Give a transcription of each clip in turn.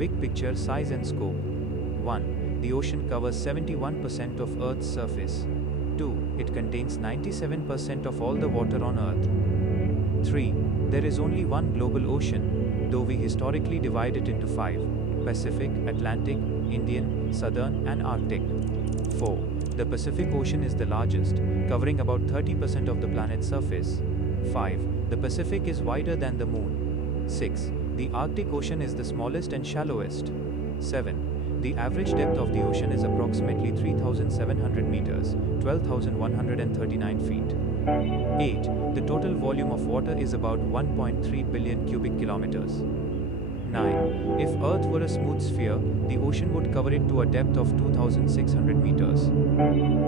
Big picture, size and scope. 1. The ocean covers 71% of Earth's surface. 2. It contains 97% of all the water on Earth. 3. There is only one global ocean, though we historically divide it into 5: Pacific, Atlantic, Indian, Southern, and Arctic. 4. The Pacific Ocean is the largest, covering about 30% of the planet's surface. 5. The Pacific is wider than the Moon. 6. The Arctic Ocean is the smallest and shallowest. 7. The average depth of the ocean is approximately 3,700 meters, 12,139 feet. 8. The total volume of water is about 1.3 billion cubic kilometers. 9. If Earth were a smooth sphere, the ocean would cover it to a depth of 2,600 meters.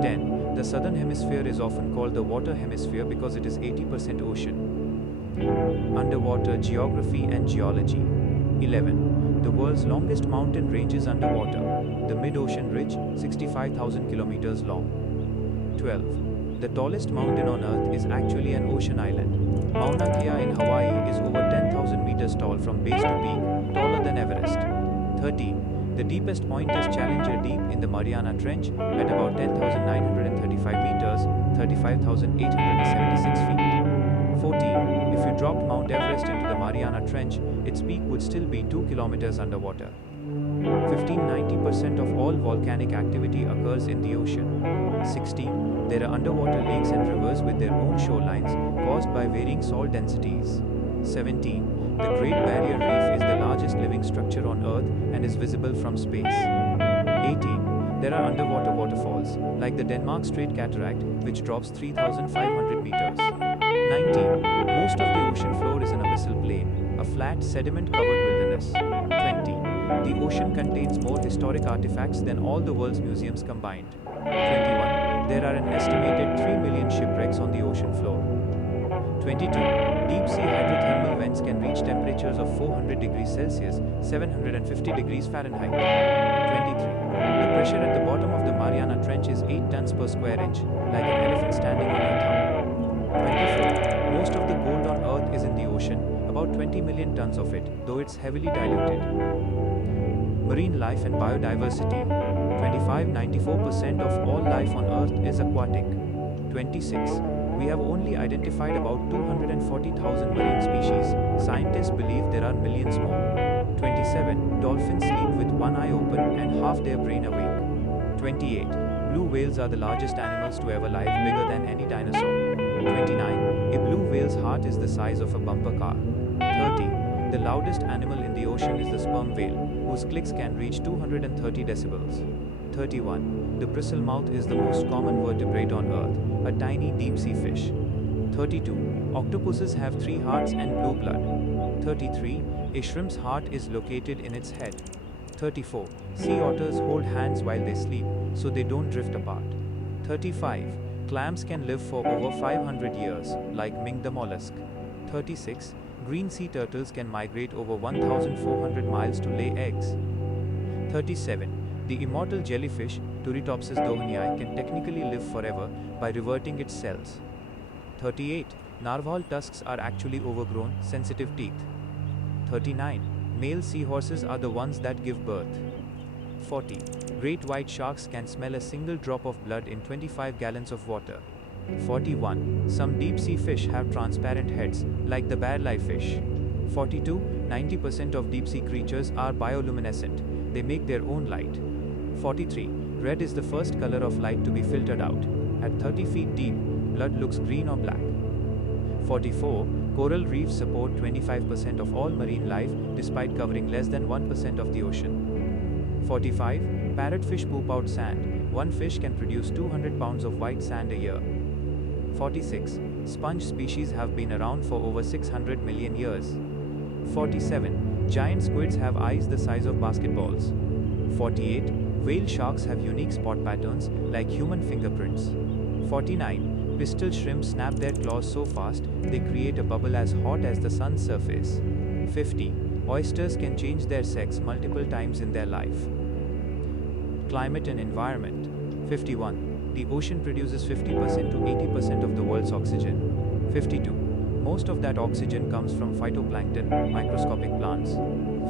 10. The southern hemisphere is often called the water hemisphere because it is 80% ocean. Underwater geography and geology. 11. The world's longest mountain range is underwater. The mid-ocean ridge, 65,000 kilometers long. 12. The tallest mountain on Earth is actually an ocean island. Mauna Kea in Hawaii is over 10,000 meters tall from base to peak, taller than Everest. 13. The deepest point is Challenger Deep in the Mariana Trench at about 10,935 meters, 35,876 feet. 14. If you dropped Mount Everest into the Mariana Trench, its peak would still be 2 kilometers underwater. 15. 90% of all volcanic activity occurs in the ocean. 16. There are underwater lakes and rivers with their own shorelines, caused by varying salt densities. 17. The Great Barrier Reef is the largest living structure on Earth and is visible from space. 18. There are underwater waterfalls, like the Denmark Strait Cataract, which drops 3,500 meters. 19. Most of the ocean floor is an abyssal plain, a flat, sediment-covered wilderness. 20. The ocean contains more historic artifacts than all the world's museums combined. 21. There are an estimated 3 million shipwrecks on the ocean floor. 22. Deep-sea hydrothermal vents can reach temperatures of 400 degrees Celsius, 750 degrees Fahrenheit. 23. The pressure at the bottom of the Mariana Trench is 8 tons per square inch, like an elephant standing on your thumb. 24. Most of the gold on Earth is in the ocean, about 20 million tons of it, though it's heavily diluted. Marine life and biodiversity. 25. 94% of all life on Earth is aquatic. 26. We have only identified about 240,000 marine species. Scientists believe there are millions more. 27. Dolphins sleep with one eye open and half their brain awake. 28. Blue whales are the largest animals to ever live, bigger than any dinosaur. 29. A blue whale's heart is the size of a bumper car. 30. The loudest animal in the ocean is the sperm whale, whose clicks can reach 230 decibels. 31. The bristlemouth is the most common vertebrate on Earth, a tiny deep-sea fish. 32. Octopuses have 3 hearts and blue blood. 33. A shrimp's heart is located in its head. 34. Sea otters hold hands while they sleep, so they don't drift apart. 35. Clams can live for over 500 years, like mink the mollusk. 36. Green sea turtles can migrate over 1,400 miles to lay eggs. 37. The immortal jellyfish, Turritopsis dohonii, can technically live forever by reverting its cells. 38. Narwhal tusks are actually overgrown, sensitive teeth. 39. Male seahorses are the ones that give birth. 40. Great white sharks can smell a single drop of blood in 25 gallons of water. 41. Some deep-sea fish have transparent heads, like the barrel fish. 42. 90% of deep-sea creatures are bioluminescent. They make their own light. 43. Red is the first color of light to be filtered out. At 30 feet deep, blood looks green or black. 44. Coral reefs support 25% of all marine life, despite covering less than 1% of the ocean. 45. Parrotfish poop out sand. One fish can produce 200 pounds of white sand a year. 46. Sponge species have been around for over 600 million years. 47. Giant squids have eyes the size of basketballs. 48. Whale sharks have unique spot patterns, like human fingerprints. 49. Pistol shrimps snap their claws so fast, they create a bubble as hot as the sun's surface. 50. Oysters can change their sex multiple times in their life. Climate and environment. 51. The ocean produces 50% to 80% of the world's oxygen. 52. Most of that oxygen comes from phytoplankton, microscopic plants.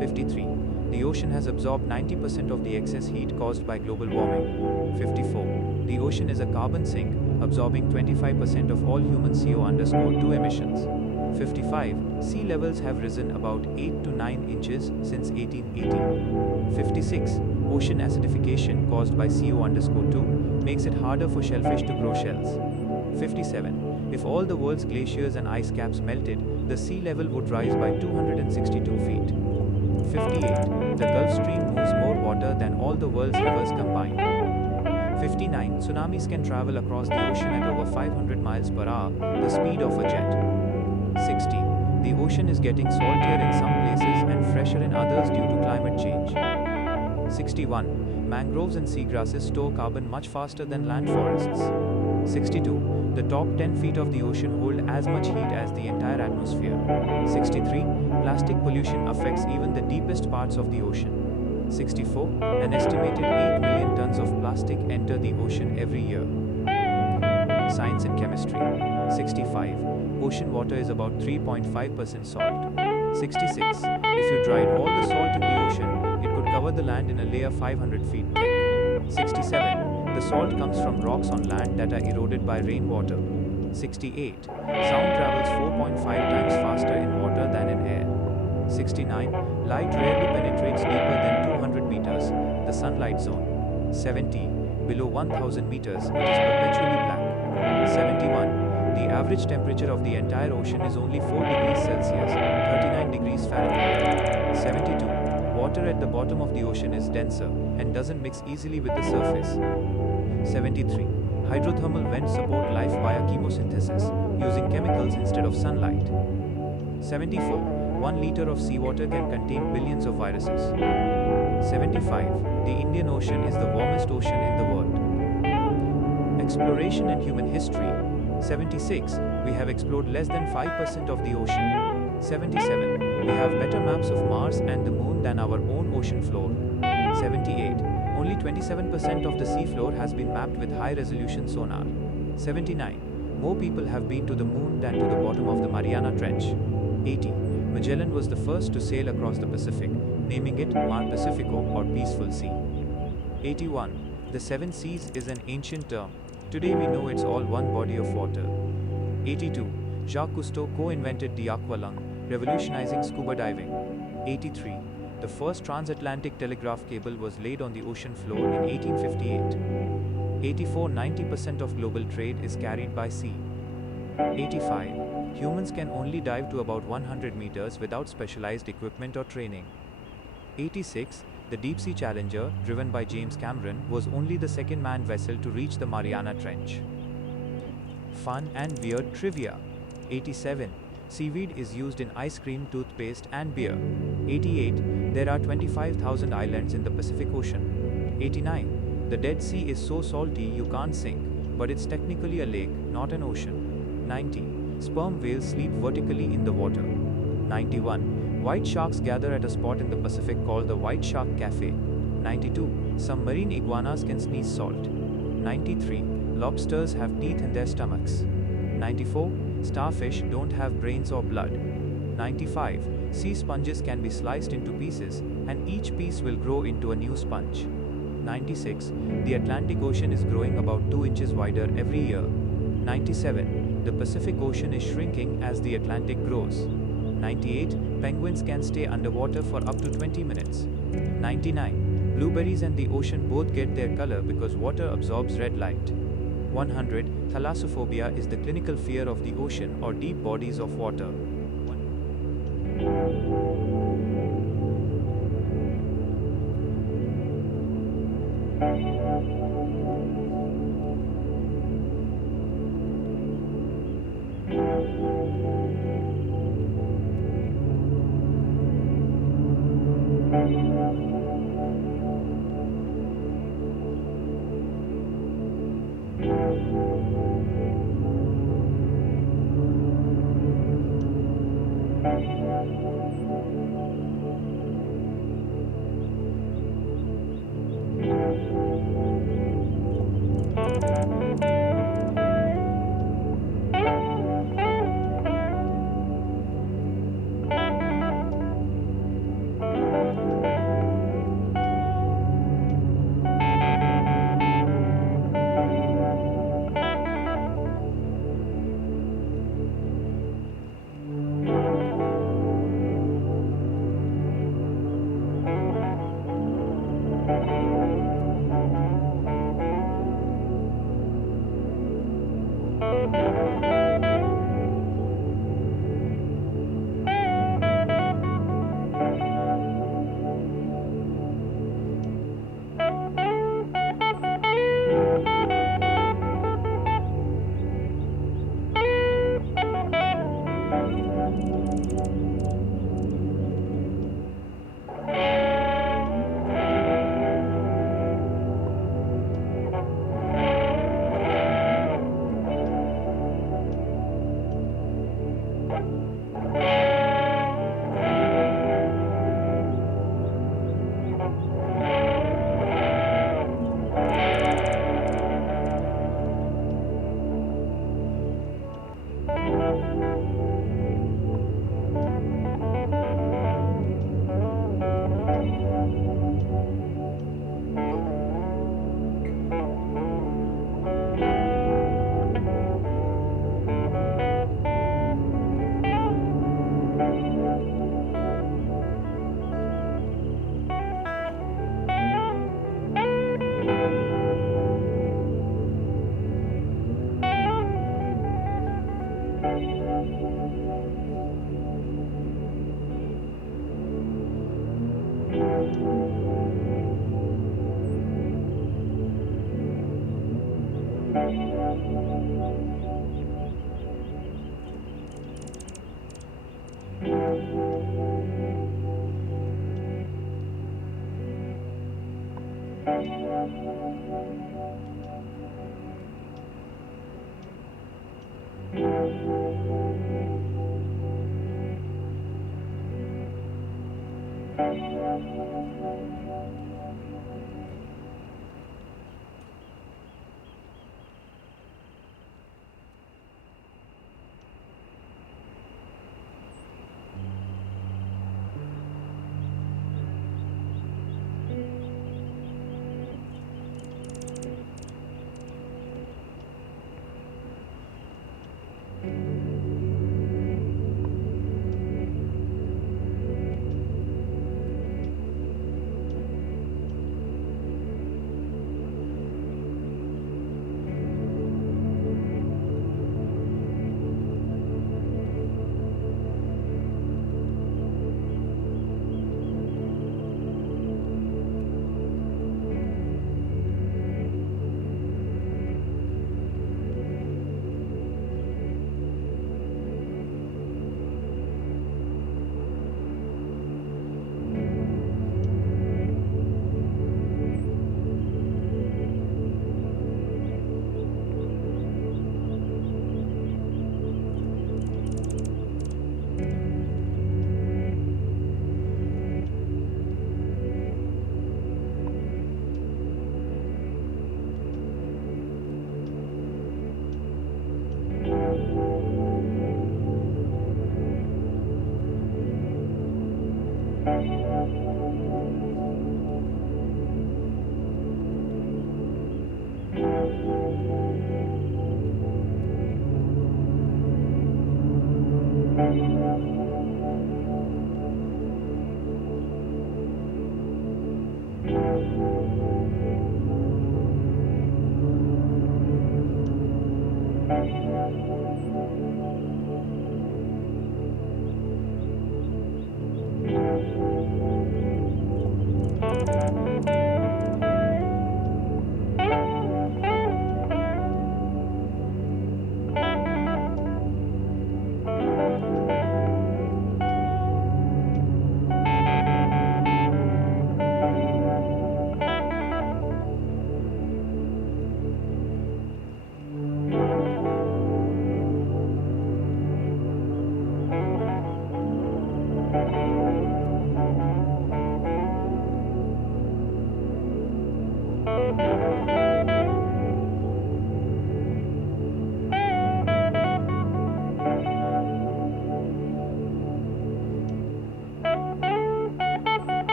53. The ocean has absorbed 90% of the excess heat caused by global warming. 54. The ocean is a carbon sink, absorbing 25% of all human CO_2 emissions. 55. Sea levels have risen about 8 to 9 inches since 1880. 56. Ocean acidification caused by CO_2 makes it harder for shellfish to grow shells. 57. If all the world's glaciers and ice caps melted, the sea level would rise by 262 feet. 58. The Gulf Stream moves more water than all the world's rivers combined. 59. Tsunamis can travel across the ocean at over 500 miles per hour, the speed of a jet. 60. The ocean is getting saltier in some places and fresher in others due to climate change. 61. Mangroves and seagrasses store carbon much faster than land forests. 62. The top 10 feet of the ocean hold as much heat as the entire atmosphere. 63. Plastic pollution affects even the deepest parts of the ocean. 64. An estimated 8 million tons of plastic enter the ocean every year. Science and chemistry. 65. Ocean water is about 3.5% salt. 66. If you dried all the salt in the ocean, it could cover the land in a layer 500 feet thick. 67. The salt comes from rocks on land that are eroded by rainwater. 68. Sound travels 4.5 times faster in water than in air. 69. Light rarely penetrates deeper than 200 meters, the sunlight zone. 70. Below 1000 meters, it is perpetually black. 71. The average temperature of the entire ocean is only 4 degrees Celsius, 39 degrees Fahrenheit. 72. Water at the bottom of the ocean is denser and doesn't mix easily with the surface. 73. Hydrothermal vents support life via chemosynthesis, using chemicals instead of sunlight. 74. 1 liter of seawater can contain billions of viruses. 75. The Indian Ocean is the warmest ocean in the world. Exploration and human history. 76. We have explored less than 5% of the ocean. 77. We have better maps of Mars and the Moon than our own ocean floor. 78. Only 27% of the seafloor has been mapped with high-resolution sonar. 79. More people have been to the Moon than to the bottom of the Mariana Trench. 80. Magellan was the first to sail across the Pacific, naming it Mar Pacifico or Peaceful Sea. 81. The Seven Seas is an ancient term. Today we know it's all one body of water. 82. Jacques Cousteau co-invented the aqualung, revolutionizing scuba diving. 83. The first transatlantic telegraph cable was laid on the ocean floor in 1858. 84. 90% of global trade is carried by sea. 85. Humans can only dive to about 100 meters without specialized equipment or training. 86. The Deep-Sea Challenger, driven by James Cameron, was only the second manned vessel to reach the Mariana Trench. Fun and weird trivia. 87. Seaweed is used in ice cream, toothpaste, and beer. 88. There are 25,000 islands in the Pacific Ocean. 89. The Dead Sea is so salty you can't sink, but it's technically a lake, not an ocean. 90. Sperm whales sleep vertically in the water. 91. White sharks gather at a spot in the Pacific called the White Shark Cafe. 92. Some marine iguanas can sneeze salt. 93. Lobsters have teeth in their stomachs. 94. Starfish don't have brains or blood. 95. Sea sponges can be sliced into pieces, and each piece will grow into a new sponge. 96. The Atlantic Ocean is growing about 2 inches wider every year. 97. The Pacific Ocean is shrinking as the Atlantic grows. 98. Penguins can stay underwater for up to 20 minutes. 99. Blueberries and the ocean both get their color because water absorbs red light. 100. Thalassophobia is the clinical fear of the ocean or deep bodies of water.